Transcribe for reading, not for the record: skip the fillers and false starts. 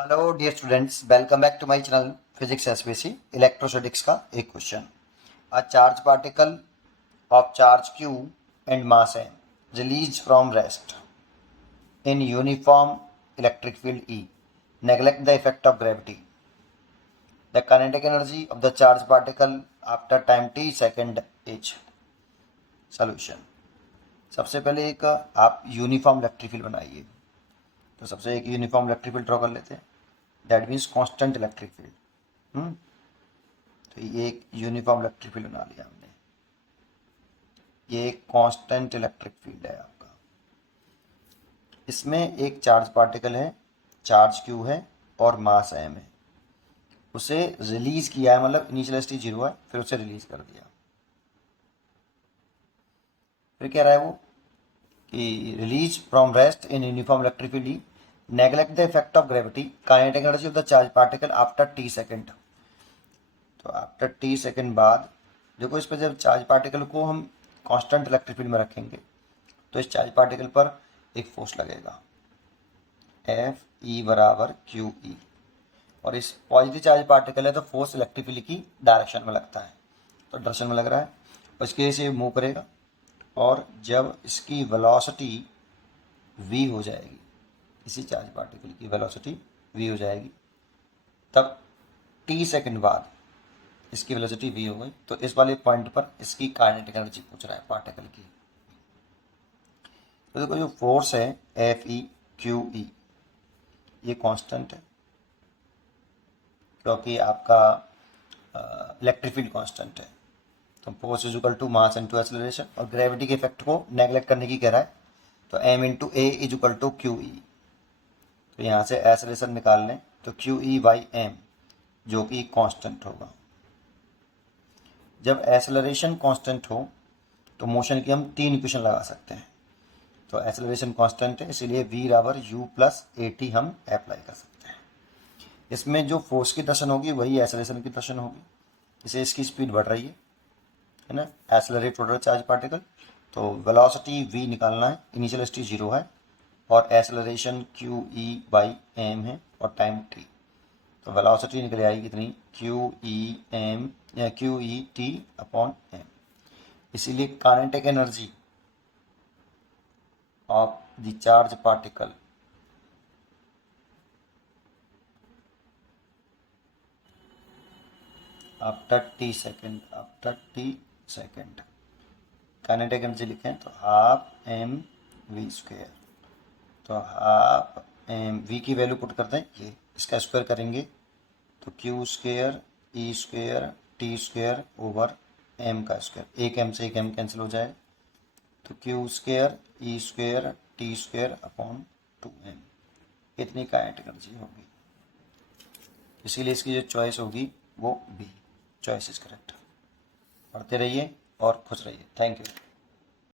Hello dear students, welcome back to my channel physics SBC electrostatics का एक question. A charge particle of charge q and mass m release from rest in uniform electric field E neglect the effect of gravity. The kinetic energy of the charged particle after time t second is solution. सबसे पहले एक आप uniform electric field बनाइए। तो सबसे एक uniform electric field draw कर लेते हैं। That means constant electric field. तो ये एक यूनिफॉर्म इलेक्ट्रिक फील्ड बना लिया हमने। ये एक कांस्टेंट इलेक्ट्रिक फील्ड है आपका। इसमें एक चार्ज पार्टिकल है, चार्ज q है और मास m है। उसे रिलीज किया है, मतलब इनिशियल वेलोसिटी 0 है, फिर उसे रिलीज कर दिया। फिर कह रहा है वो कि release from rest in uniform electric field, neglect the effect of gravity, kinetic energy of the charge particle after t second. तो आफ्टर t सेकेंड बाद देखो, इस पर जब चार्ज पार्टिकल को हम कांस्टेंट इलेक्ट्रिक फील्ड में रखेंगे तो इस चार्ज पार्टिकल पर एक फोर्स लगेगा एफ ई बराबर क्यू ई, और इस पॉजिटिव चार्ज पार्टिकल है तो फोर्स इलेक्ट्रिक फील्ड की डायरेक्शन में लगता है। तो डायरेक्शन में लग रहा है, उसके वजह से मूव करेगा, और जब इसकी वेलोसिटी v हो जाएगी, इसी चार्ज पार्टिकल की वेलोसिटी v हो जाएगी, तब t सेकेंड बाद इसकी वेलोसिटी v हो गई, तो इस वाले पॉइंट पर इसकी काइनेटिक एनर्जी पूछ रहा है पार्टिकल की। तो देखो, जो फोर्स है एफ ई क्यू ई, ये कांस्टेंट है क्योंकि आपका इलेक्ट्रिक फील्ड कांस्टेंट है। तो force is equal to mass into acceleration, और ग्रेविटी के इफेक्ट को नेगलेक्ट करने की कह रहा है, तो m into A is equal to Q E. तो यहाँ से एक्सेलरेशन निकाल लें तो क्यू ई बाई एम, जो कि कांस्टेंट होगा। जब एक्सेलरेशन कांस्टेंट हो तो मोशन की हम 3 इक्वेशन लगा सकते हैं। तो एक्सेलरेशन कांस्टेंट है, इसलिए v बराबर u प्लस ए टी हम अप्लाई कर सकते हैं। इसमें जो फोर्स की डायरेक्शन होगी वही एक्सेलरेशन की डायरेक्शन होगी। इसे इसकी स्पीड बढ़ रही है ना, एक्सेलरेट हो रहा है चार्ज पार्टिकल, तो वेलोसिटी v निकालना है, इनिशियल वेलोसिटी 0 है, और acceleration Q E by M है, और टाइम t। तो वेलोसिटी निकल आएगी कितनी, Q E T upon M. इसीलिए kinetic energy of the charge particle after t second kinetic energy लिखें तो हाफ एम वी स्क्वेयर। तो हाफ एम वी की वैल्यू पुट करते हैं, ये इसका स्क्वायर करेंगे तो Q square E square T square over M का स्क्वायर, एक एम से एक एम कैंसिल हो जाए, तो Q square E square T square upon 2m, इतनी काइनेटिक एनर्जी होगी। इसीलिए इसकी जो चॉइस होगी वो बी, चॉइस इज करेक्ट। पढ़ते रहिए और खुश रहिए। Thank you.